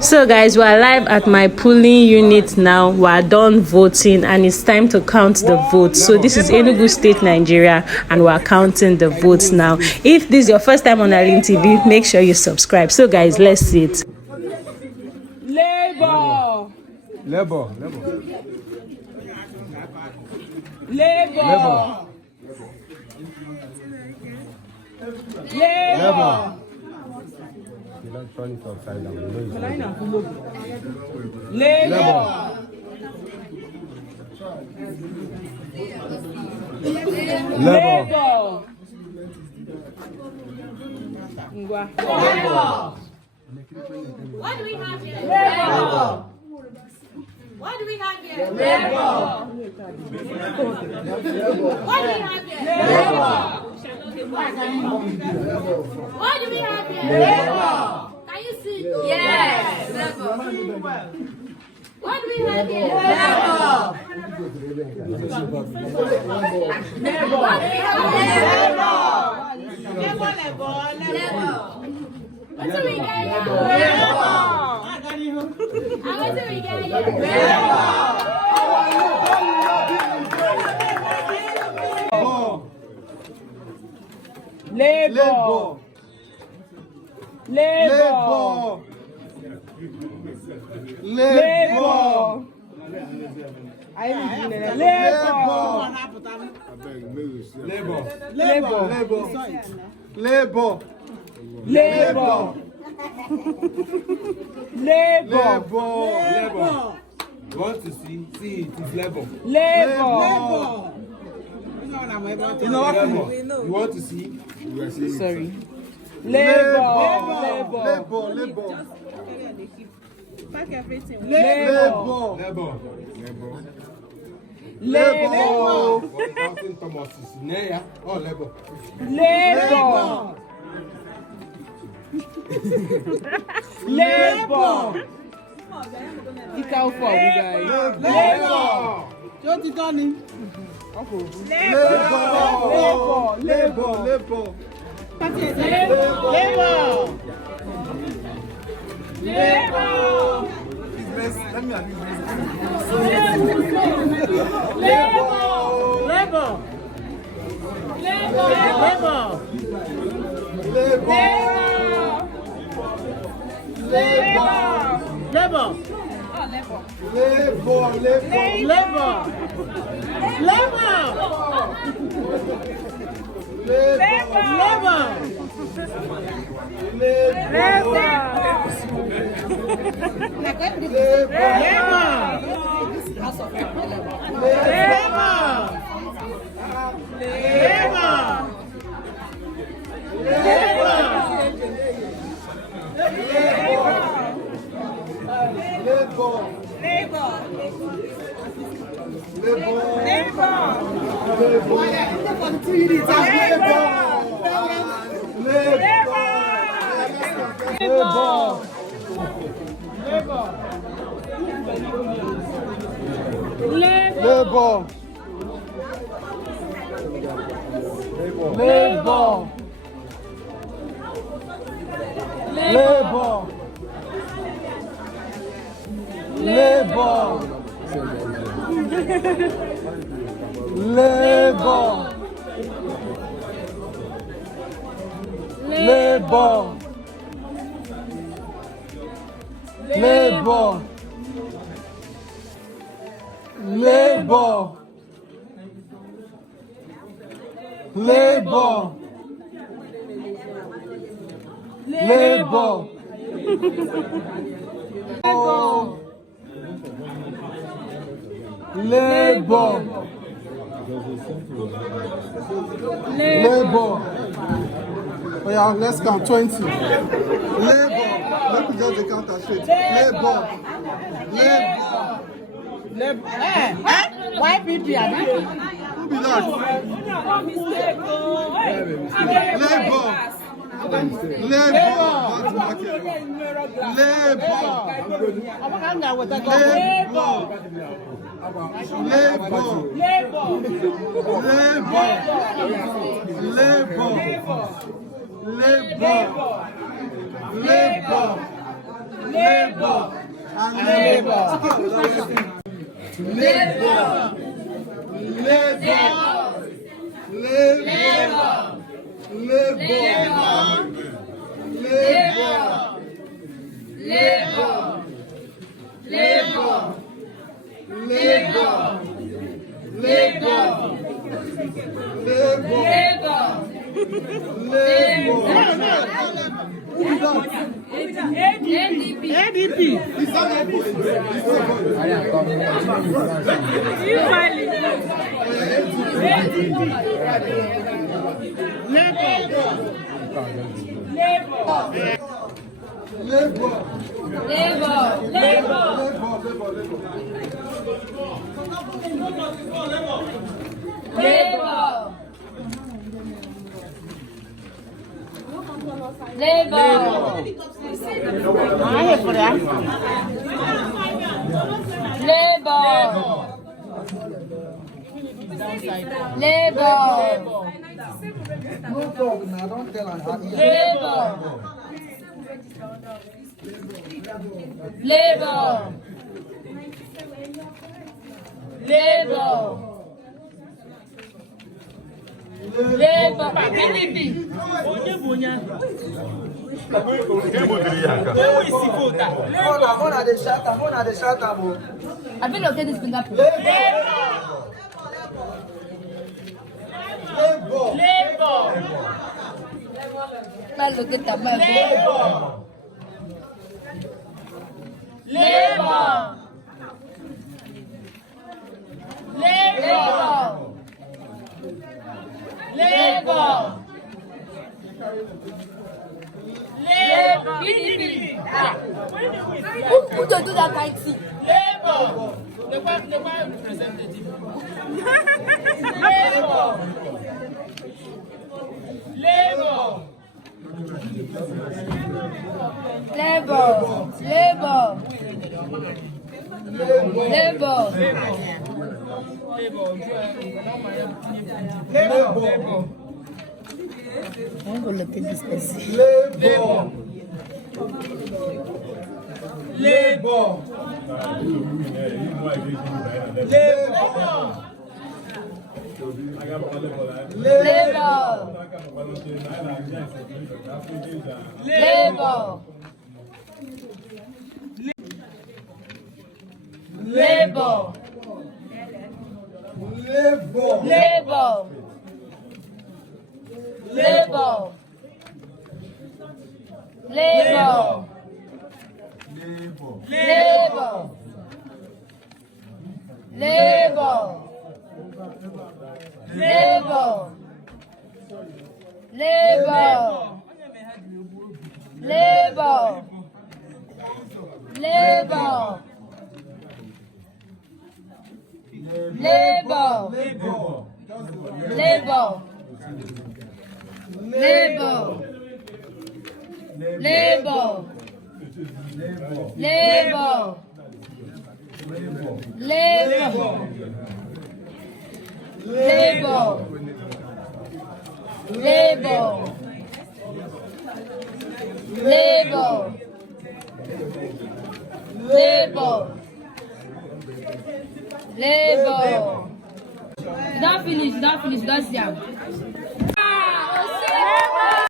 So guys, we are live at my polling unit now. We are done voting and it's time to count the votes. So this is Enugu State, Nigeria, and we are counting the votes now. If this is your first time on Alin TV, make sure you subscribe. So guys, let's see it. Labour. Labour. Labour. Labour. You don't turn it upside down. Labour. What do we have here? Labour. What do we have here? Labour. What do we have here? Labour. What do we have here? Labour. Can you see? Yes. Labour. What do we have here? Labour. What do we get here? What do we get here? Labour. You want to see it is Labour. Labour. You want to see? You are seeing Sorry. it. Labour. Counting Thomas is in there. Oh, Labour. Labour. Look how far we guys. Oh yeah, let's count 20. Labour. Let me just count that straight. Labour. Why people are Who be that? Labour. I've been looking at this finger. Let's look at that. Who don't do that kind of thing? The one representative. I'm going to look at this person. You don't finish, that's